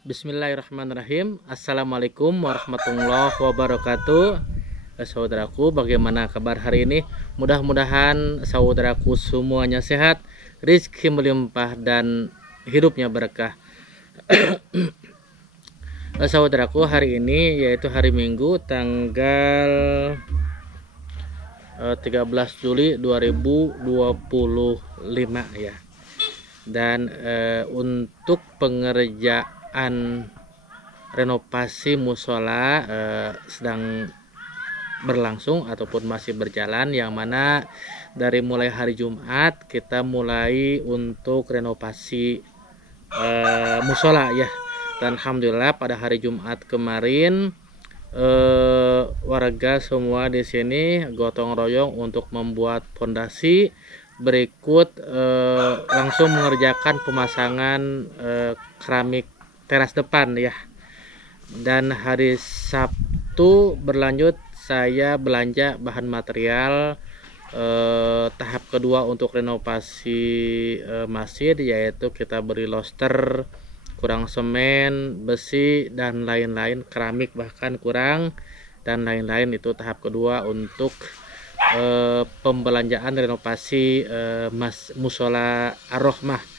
Bismillahirrahmanirrahim. Assalamualaikum warahmatullahi wabarakatuh. Saudaraku, bagaimana kabar hari ini? Mudah-mudahan saudaraku semuanya sehat, rezeki melimpah dan hidupnya berkah. Saudaraku, hari ini yaitu hari Minggu tanggal 13 Juli 2025 ya. Dan untuk pengerjaan renovasi musola sedang berlangsung ataupun masih berjalan, yang mana dari mulai hari Jumat kita mulai untuk renovasi musola ya. Dan alhamdulillah pada hari Jumat kemarin warga semua di sini gotong royong untuk membuat fondasi. Berikut langsung mengerjakan pemasangan keramik teras depan ya. Dan hari Sabtu berlanjut saya belanja bahan material tahap kedua untuk renovasi masjid, yaitu kita beri loster, kurang semen, besi dan lain-lain, keramik bahkan kurang dan lain-lain. Itu tahap kedua untuk pembelanjaan renovasi musola Ar-Rahmah.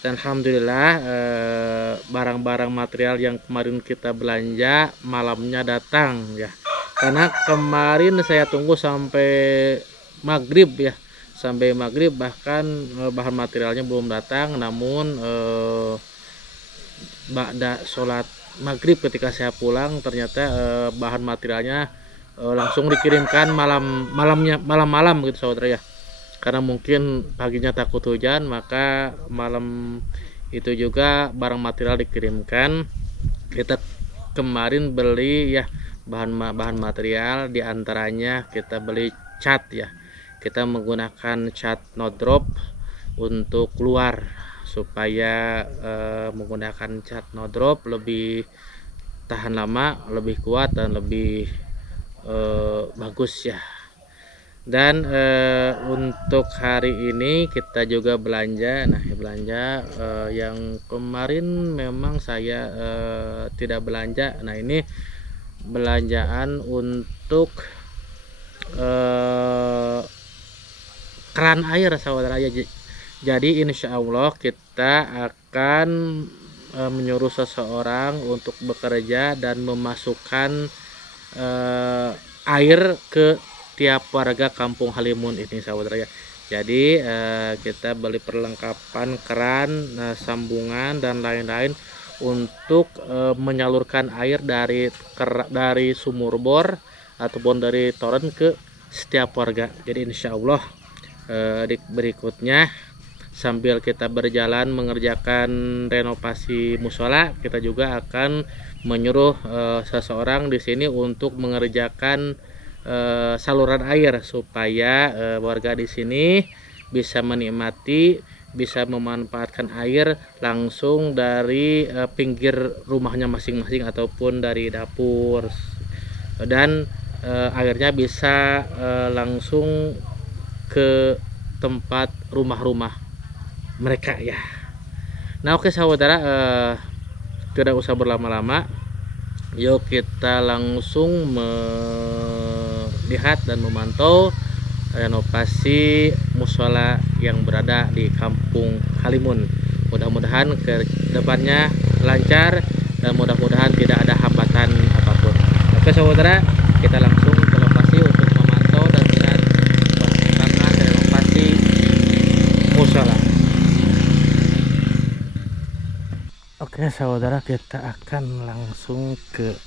Dan alhamdulillah barang-barang material yang kemarin kita belanja malamnya datang ya. Karena kemarin saya tunggu sampai maghrib ya, sampai maghrib bahkan bahan materialnya belum datang. Namun ba'da sholat maghrib ketika saya pulang ternyata bahan materialnya langsung dikirimkan malam gitu saudara ya. Karena mungkin paginya takut hujan, maka malam itu juga barang material dikirimkan. Kita kemarin beli ya bahan material, diantaranya kita beli cat ya. Kita menggunakan cat no drop untuk luar, supaya menggunakan cat no drop lebih tahan lama, lebih kuat dan lebih bagus ya. Dan untuk hari ini kita juga belanja. Nah, belanja yang kemarin memang saya tidak belanja. Nah, ini belanjaan untuk keran air saudara ya. Jadi insya Allah kita akan menyuruh seseorang untuk bekerja dan memasukkan air ke tiap warga kampung Halimun ini saudara ya. Jadi kita beli perlengkapan keran, sambungan dan lain-lain untuk menyalurkan air dari sumur bor ataupun dari toren ke setiap warga. Jadi insya Allah berikutnya sambil kita berjalan mengerjakan renovasi musola, kita juga akan menyuruh seseorang di sini untuk mengerjakan saluran air supaya warga di sini bisa menikmati, bisa memanfaatkan air langsung dari pinggir rumahnya masing-masing ataupun dari dapur, dan airnya bisa langsung ke tempat rumah-rumah mereka ya. Nah, oke saudara, tidak usah berlama-lama, yuk kita langsung melihat dan memantau renovasi musola yang berada di kampung Halimun. Mudah-mudahan ke depannya lancar dan mudah-mudahan tidak ada hambatan apapun. Oke saudara, kita langsung ke lokasi untuk memantau dan melihat perkembangan renovasi musola. Oke saudara, kita akan langsung ke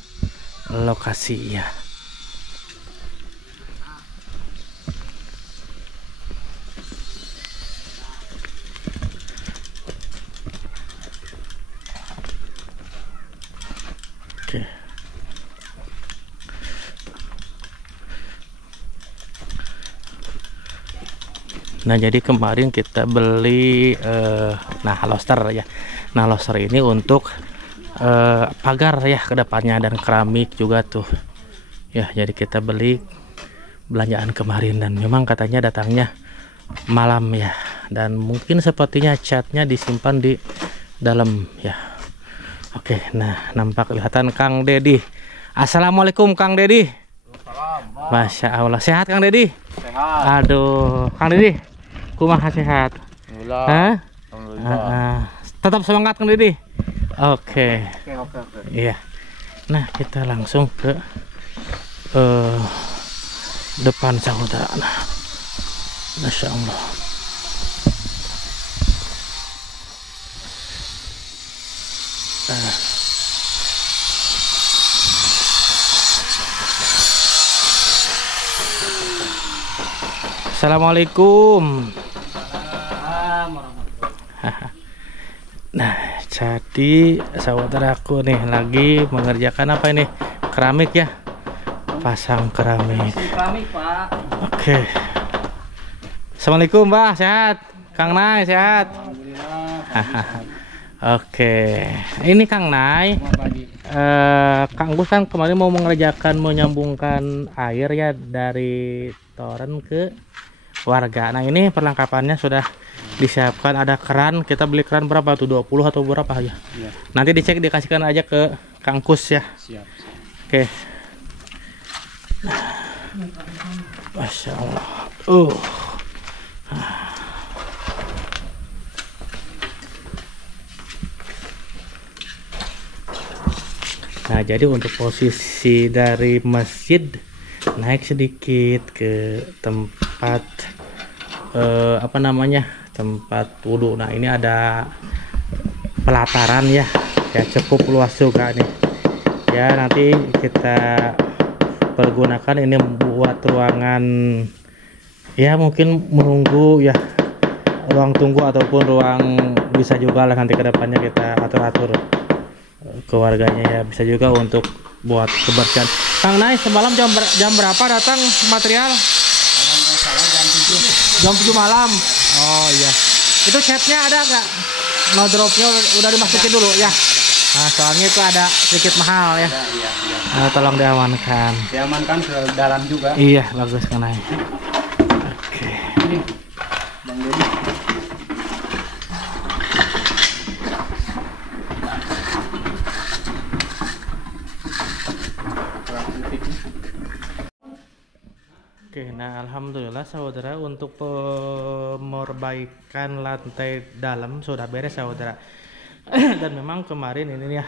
lokasi ya. Oke. Nah, jadi kemarin kita beli loster ya. Nah, loster ini untuk pagar ya ke depannya, dan keramik juga tuh. Ya, jadi kita beli belanjaan kemarin dan memang katanya datangnya malam ya, dan mungkin sepertinya catnya disimpan di dalam ya. Oke, nah nampak kelihatan Kang Dedi. Assalamualaikum Kang Dedi. Masya Allah, sehat Kang Dedi? Sehat. Aduh, Kang Dedi, kumaha sehat? Alhamdulillah. Hah? Alhamdulillah. Tetap semangat Kang Dedi. Oke. Oke. Iya. Nah, kita langsung ke depan saudara. Nah, Masya Allah. Assalamualaikum. Nah, jadi saudaraku nih lagi mengerjakan apa ini? Keramik ya? Pasang keramik. Keramik, Pak. Oke. Assalamualaikum, Mbak. Sehat? Kang Nay sehat? Alhamdulillah. Oke. Ini Kang Nay. Kang Gus kan kemarin mau mengerjakan menyambungkan air ya dari toren ke warga. Nah, ini perlengkapannya sudah disiapkan, ada keran. Kita beli keran berapa tuh? 20 atau berapa ya? Iya. Nanti dicek dikasihkan aja ke Kang Kus ya. Siap. Oke. Masya Allah. Nah, jadi untuk posisi dari masjid naik sedikit ke tempat apa namanya, tempat wudhu. Nah, ini ada pelataran ya, cukup luas juga nih ya. Nanti kita pergunakan ini buat ruangan ya, mungkin menunggu ya, ruang tunggu ataupun ruang, bisa juga lah nanti kedepannya kita atur-atur keluarganya ya, bisa juga untuk buat kebersihan. Kang Nay, semalam jam berapa datang material? Jam 7 malam. Oh iya. Itu catnya ada nggak? No dropnya udah dimasukin dulu ya. Nah, soalnya itu ada sedikit mahal ya. Iya. Nah, tolong diamankan. Diamankan ke dalam juga. Iya, bagus Kang Nay. Oke. Ini Bang Dedi. Oke, nah alhamdulillah saudara, untuk perbaikan lantai dalam sudah beres saudara. Dan memang kemarin ini ya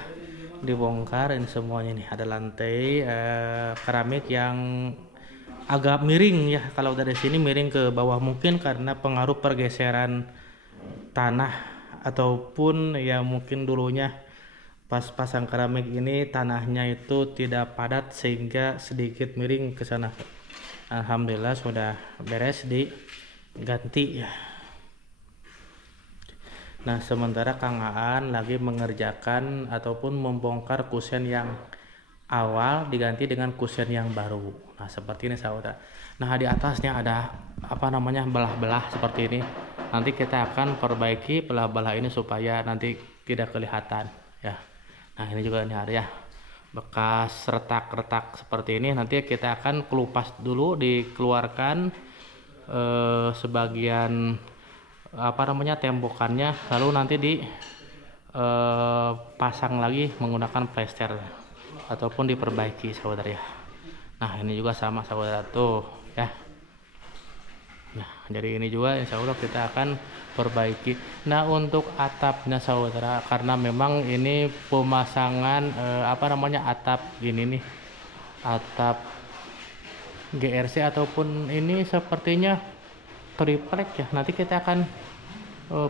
dibongkar ini semuanya nih, ada lantai keramik yang agak miring ya, kalau dari sini miring ke bawah, mungkin karena pengaruh pergeseran tanah ataupun ya mungkin dulunya pas pasang keramik ini tanahnya itu tidak padat sehingga sedikit miring ke sana. Alhamdulillah sudah beres diganti ya. Nah, sementara Kang Aan lagi mengerjakan ataupun membongkar kusen yang awal diganti dengan kusen yang baru. Nah, seperti ini saudara. Nah, di atasnya ada apa namanya, belah-belah seperti ini. Nanti kita akan perbaiki belah-belah ini supaya nanti tidak kelihatan ya. Nah, ini juga ini ada ya, bekas retak-retak seperti ini. Nanti kita akan kelupas dulu, dikeluarkan sebagian apa namanya, tembokannya, lalu nanti pasang lagi menggunakan plester ataupun diperbaiki saudara ya. Nah, ini juga sama saudara tuh ya. Nah, jadi ini juga insya Allah kita akan perbaiki. Nah, untuk atapnya saudara, karena memang ini pemasangan apa namanya, atap gini nih, atap GRC ataupun ini sepertinya triplek ya. Nanti kita akan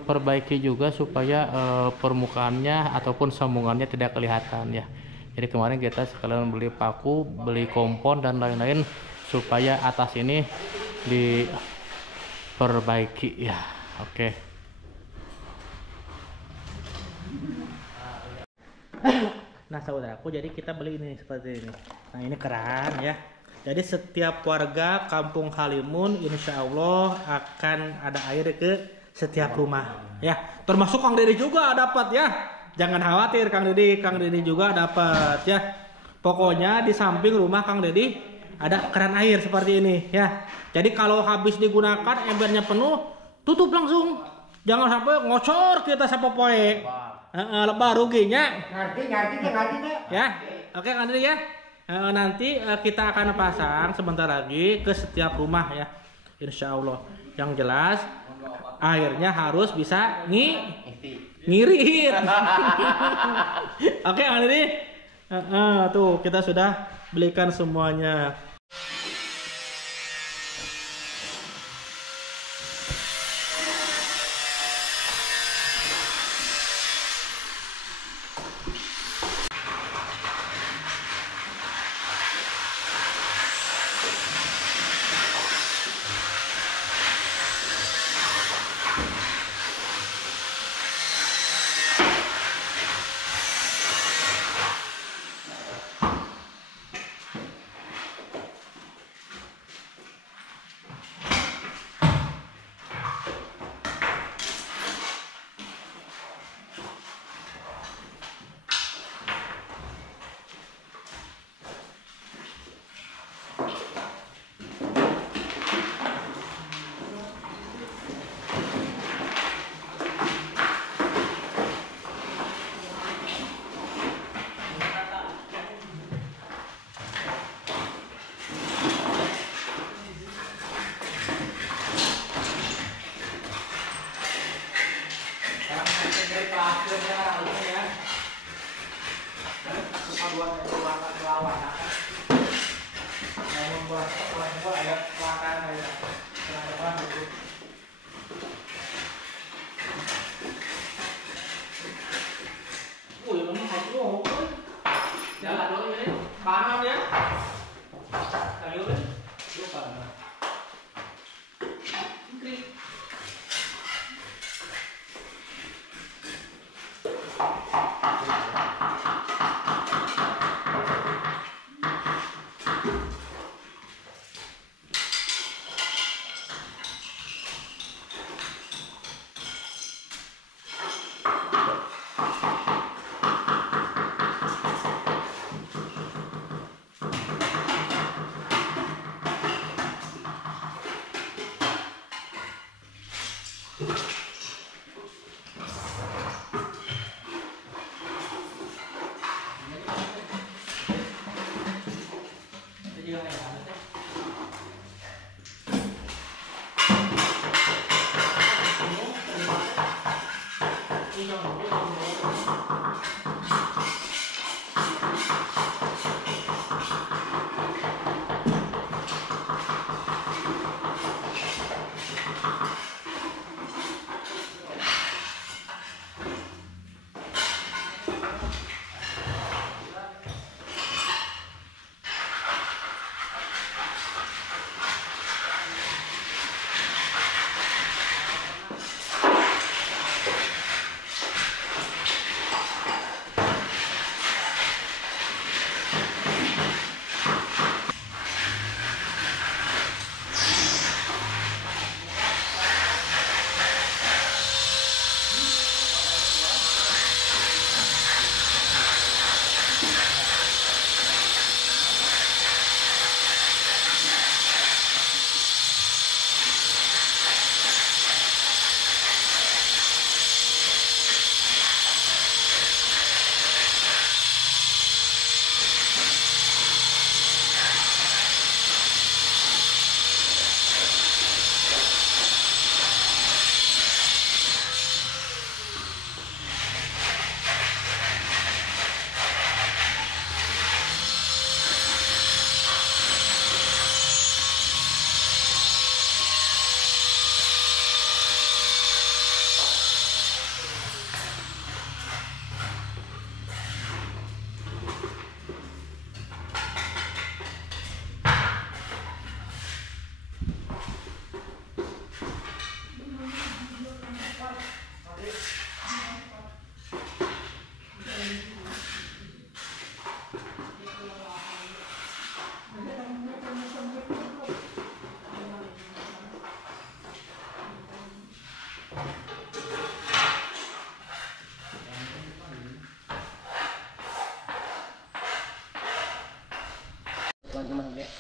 perbaiki juga supaya permukaannya ataupun sambungannya tidak kelihatan ya. Jadi kemarin kita sekalian beli paku, beli kompon dan lain-lain supaya atas ini diperbaiki ya. Oke. Nah saudaraku, jadi kita beli ini seperti ini. Nah, ini keran ya. Jadi setiap warga Kampung Halimun insya Allah akan ada air ke setiap rumah ya. Termasuk Kang Dedi juga dapat ya. Jangan khawatir Kang Dedi juga dapat ya. Pokoknya di samping rumah Kang Dedi ada keran air seperti ini ya. Jadi kalau habis digunakan embernya penuh, tutup langsung. Jangan sampai ngocor kita sapopoe. lebah ruginya. Ngerti deh. Ya, oke Andri ya. Nanti kita akan pasang sebentar lagi ke setiap rumah ya, insya Allah. Yang jelas airnya harus bisa ngirit. Oke Andri, tuh kita sudah belikan semuanya.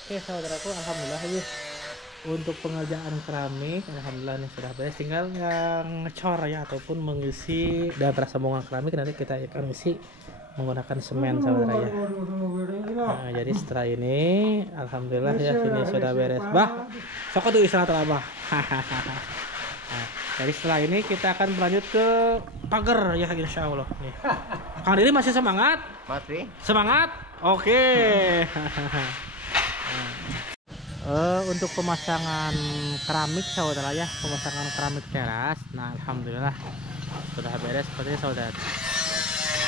Oke saudaraku, alhamdulillah ini untuk pengerjaan keramik alhamdulillah ini sudah beres, tinggal ngecor ya ataupun mengisi dan sambungan keramik nanti kita akan isi menggunakan semen saudara ya. Nah, jadi setelah ini alhamdulillah ya ini sudah beres. Bah, sok tuh istirahat lah bah. Nah, jadi setelah ini kita akan berlanjut ke pagar ya insya Allah nih. Kang Diri masih semangat? Masih. Semangat? Oke. Untuk pemasangan keramik saudara ya, pemasangan keramik teras. Nah alhamdulillah sudah beres seperti ini saudara.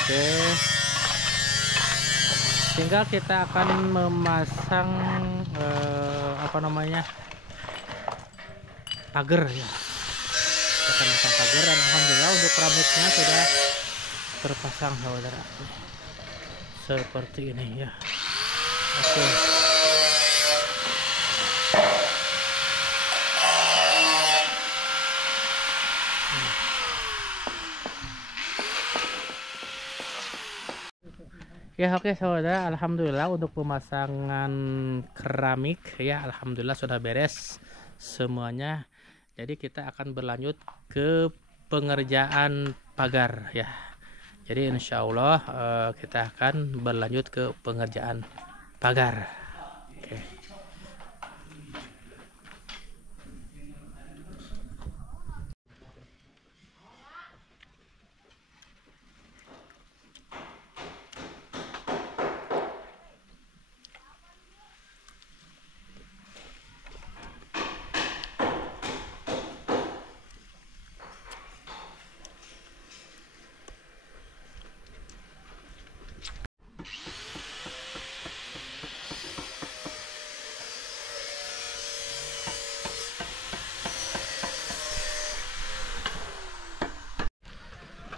Oke, tinggal kita akan memasang apa namanya pagar ya. Kita akan pasang pagar dan alhamdulillah untuk keramiknya sudah terpasang saudara. Seperti ini ya. Oke. Ya oke saudara, alhamdulillah untuk pemasangan keramik ya alhamdulillah sudah beres semuanya. Jadi kita akan berlanjut ke pengerjaan pagar ya. Jadi insya Allah kita akan berlanjut ke pengerjaan pagar. Oke.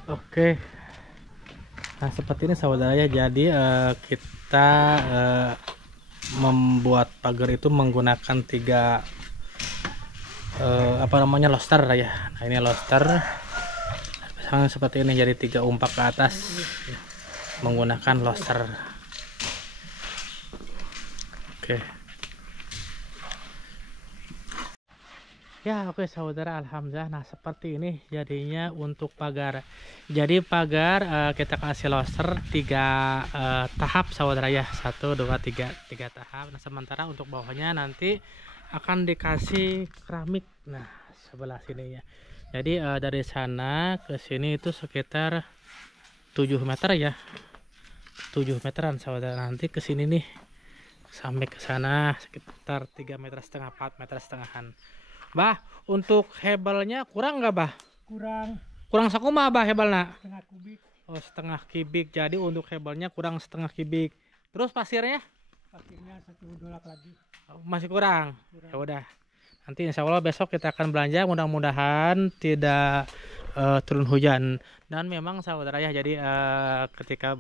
Oke, nah seperti ini saudara ya. Jadi kita membuat pagar itu menggunakan tiga apa namanya loster ya. Nah ini loster seperti ini, jadi 3 umpak ke atas menggunakan loster. Oke. Ya oke saudara, alhamdulillah. Nah seperti ini jadinya untuk pagar. Jadi pagar kita kasih loster 3 tahap saudara ya, 1 2 3 tahap. Nah sementara untuk bawahnya nanti akan dikasih keramik. Nah sebelah sini ya. Jadi dari sana ke sini itu sekitar 7 meter ya, 7 meteran saudara. Nanti ke sini nih sampai ke sana sekitar 3,5 meter, 4 meter setengahan. Bah, untuk hebelnya kurang nggak bah? Kurang sakuma bah hebelnya? Setengah kubik. Oh setengah kubik. Jadi untuk hebelnya kurang setengah kubik. Terus pasirnya? Pasirnya 1 dolak lagi. Oh, masih kurang. Ya udah. Nanti insya Allah besok kita akan belanja. Mudah-mudahan tidak turun hujan. Dan memang saudara ya. Jadi ketika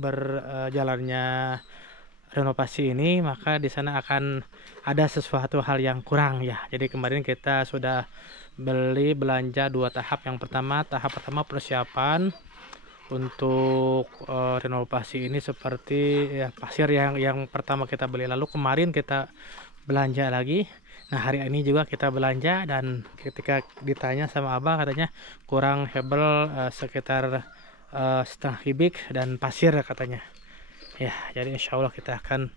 berjalannya renovasi ini, maka di sana akan ada sesuatu hal yang kurang ya. Jadi kemarin kita sudah belanja 2 tahap. Yang pertama, tahap pertama persiapan untuk renovasi ini seperti ya, pasir yang pertama kita beli, lalu kemarin kita belanja lagi. Nah hari ini juga kita belanja, dan ketika ditanya sama abah katanya kurang hebel sekitar setengah kubik dan pasir katanya. Ya, jadi insya Allah kita akan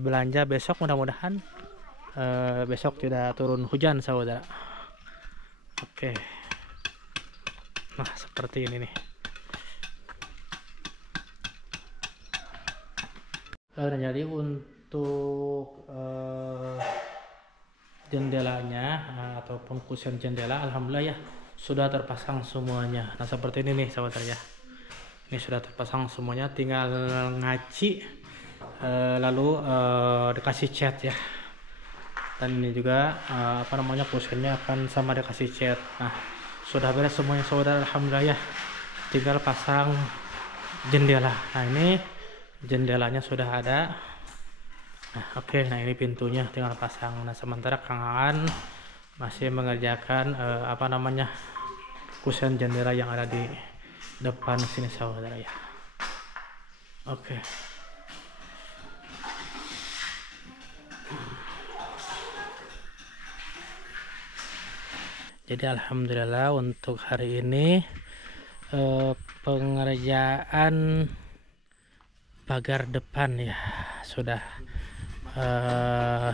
belanja besok, mudah-mudahan besok tidak turun hujan saudara. Oke, nah seperti ini nih. Jadi untuk jendelanya ataupun kusen jendela alhamdulillah ya sudah terpasang semuanya. Nah seperti ini nih saudara ya. Ini sudah terpasang semuanya, tinggal ngaci lalu dikasih cat ya. Dan ini juga apa namanya kusennya akan sama dikasih cat. Nah sudah beres semuanya saudara, alhamdulillah ya. Tinggal pasang jendela. Nah ini jendelanya sudah ada. Nah oke, nah ini pintunya tinggal pasang. Nah sementara Kang Aan masih mengerjakan apa namanya kusen jendela yang ada di depan sini saudara ya. Oke. Jadi alhamdulillah untuk hari ini pengerjaan pagar depan ya sudah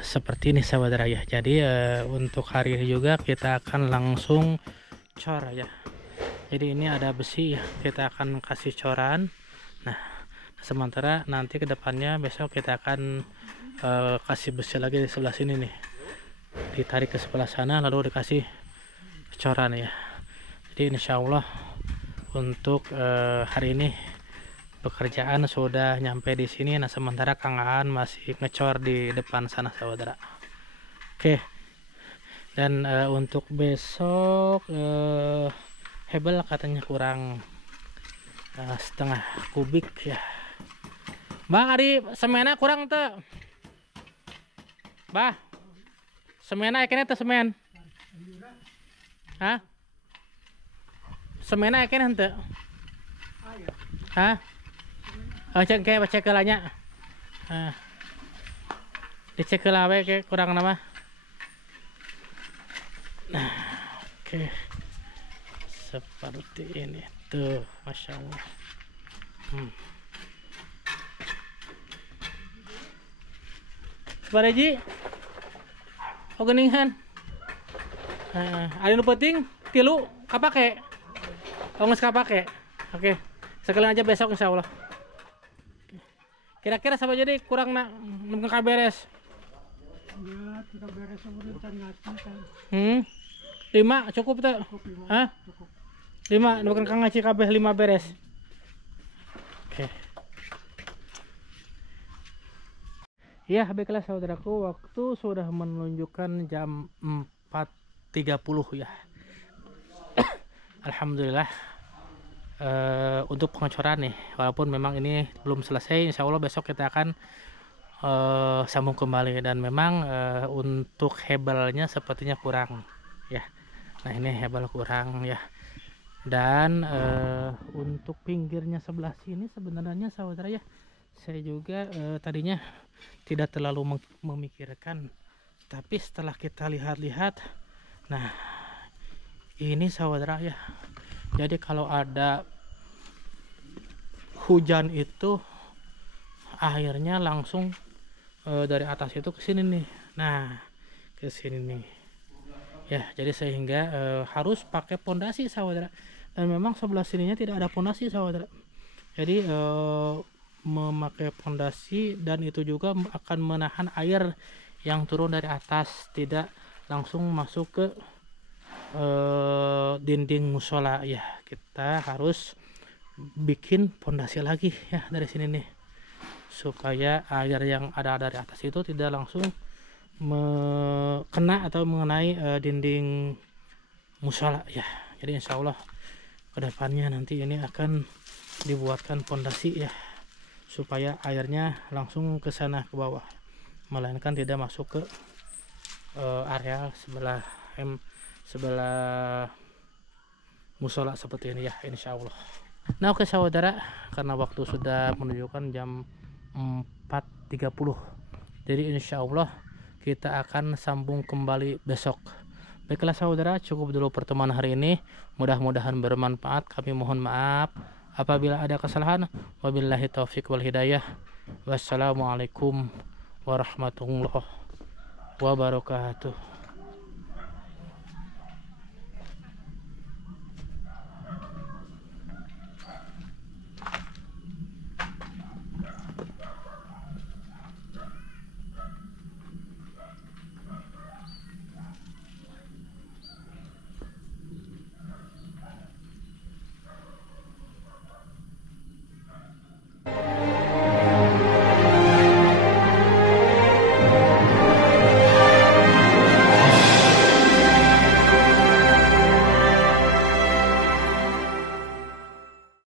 seperti ini saudara ya. Jadi untuk hari ini juga kita akan langsung cor ya. Jadi ini ada besi ya, kita akan kasih coran. Nah, sementara nanti ke depannya besok kita akan kasih besi lagi di sebelah sini nih, ditarik ke sebelah sana lalu dikasih coran ya. Jadi insya Allah untuk hari ini pekerjaan sudah nyampe di sini. Nah, sementara Kang Aan masih ngecor di depan sana saudara. Oke. Dan untuk besok hebel katanya kurang setengah kubik ya. Bang, ari semena kurang tuh. Bah, semena ekene teh semen. Hah? Semena ekene henteu. Hah? Cek ke baca kelanya. Dicek heula we ke kurang nama. Nah, oke. Seperti ini tuh, masya Allah. Pak Reji, geningan. Ada nu penting tilu kapake. Geus kapake. Oke. Sekalian aja besok insya Allah. Kira-kira sama jadi kurang nak nunggu beres. Ya, kita beres sama rencana ngaji kan. 5 cukup tuh. Hah? 5 bukan Kang ngaji kabeh 5 beres. Oke. Ya, baiklah saudaraku, waktu sudah menunjukkan jam 4.30 ya. Alhamdulillah. Untuk pengecoran nih, walaupun memang ini belum selesai, insya Allah besok kita akan sambung kembali. Dan memang untuk hebelnya sepertinya kurang ya. Nah, ini hebel kurang ya. Dan untuk pinggirnya sebelah sini sebenarnya saudara ya, saya juga tadinya tidak terlalu memikirkan, tapi setelah kita lihat-lihat, nah ini saudara ya, jadi kalau ada hujan itu airnya langsung dari atas itu ke sini nih. Nah, ke sini nih. Ya, jadi sehingga harus pakai pondasi saudara. Dan memang sebelah sininya tidak ada pondasi saudara. Jadi memakai pondasi, dan itu juga akan menahan air yang turun dari atas tidak langsung masuk ke dinding musola ya. Kita harus bikin pondasi lagi ya dari sini nih, supaya air yang ada dari atas itu tidak langsung kena atau mengenai dinding musola ya. Jadi insya Allah kedepannya nanti ini akan dibuatkan pondasi ya, supaya airnya langsung ke sana ke bawah, melainkan tidak masuk ke area sebelah musola seperti ini ya, insya Allah. Nah, oke saudara, karena waktu sudah menunjukkan jam 4.30, jadi insya Allah kita akan sambung kembali besok. Baiklah saudara, cukup dulu pertemuan hari ini, mudah-mudahan bermanfaat. Kami mohon maaf apabila ada kesalahan. Wabillahi taufik wal hidayah. Wassalamualaikum warahmatullahi wabarakatuh.